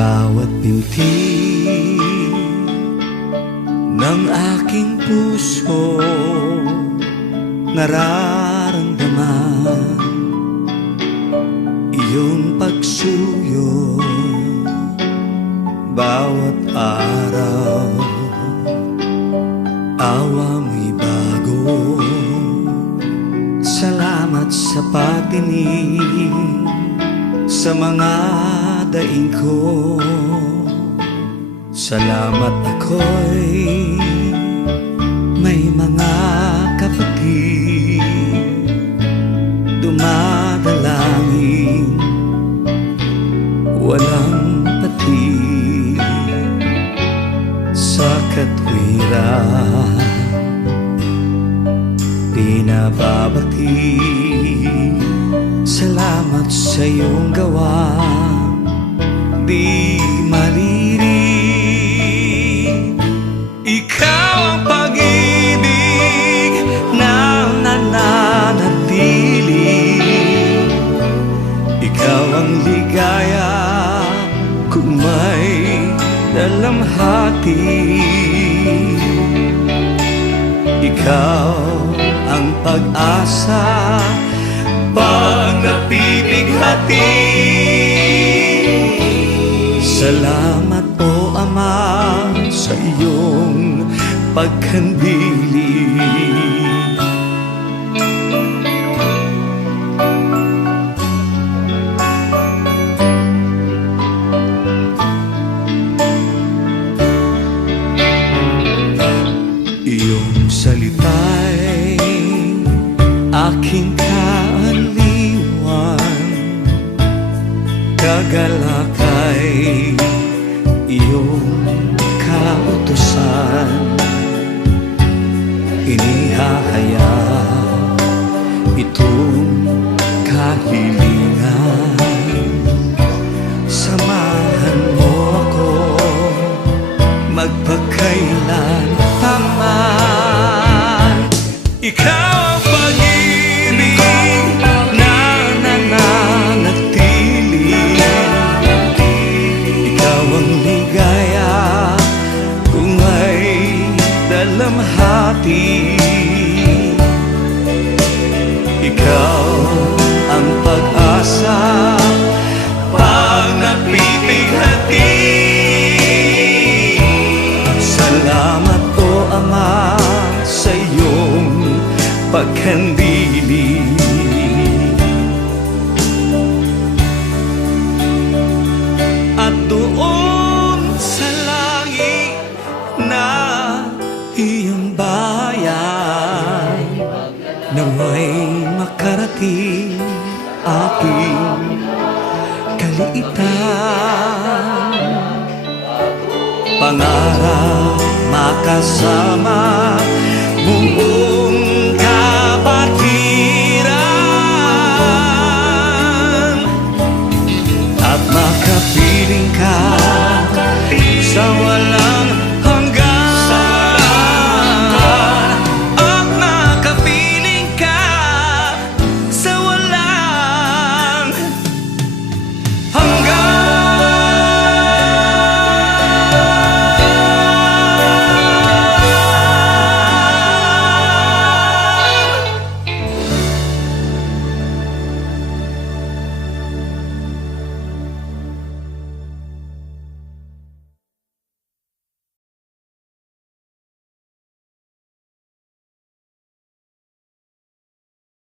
Bawat binti ng aking puso Nararamdaman iyong pagsuyo Bawat araw awa mo'y bago Salamat sa pagdinig sa mga daing ko. Salamat ako'y may mga katwiran Pinababati Salamat sa iyong gawa. Di mariri. Ikaw ang pag-ibig na nananatili. Ikaw ang ligaya kung may dalamhati ikaw ang pag-asa pag napipighati Salamat po Ama sa iyong pagkandili aking kaaliwan. Kagalakay iyong kautusan. Inihahaya itong kahilingan. Samahan mo ako magpakailan paman. Ikaw pag-asa pag napipighati Salamat o Ama sa iyong pagkandili At doon sa langit na iyong bayan Naway makarating aking kaliitan. Pangarap makasama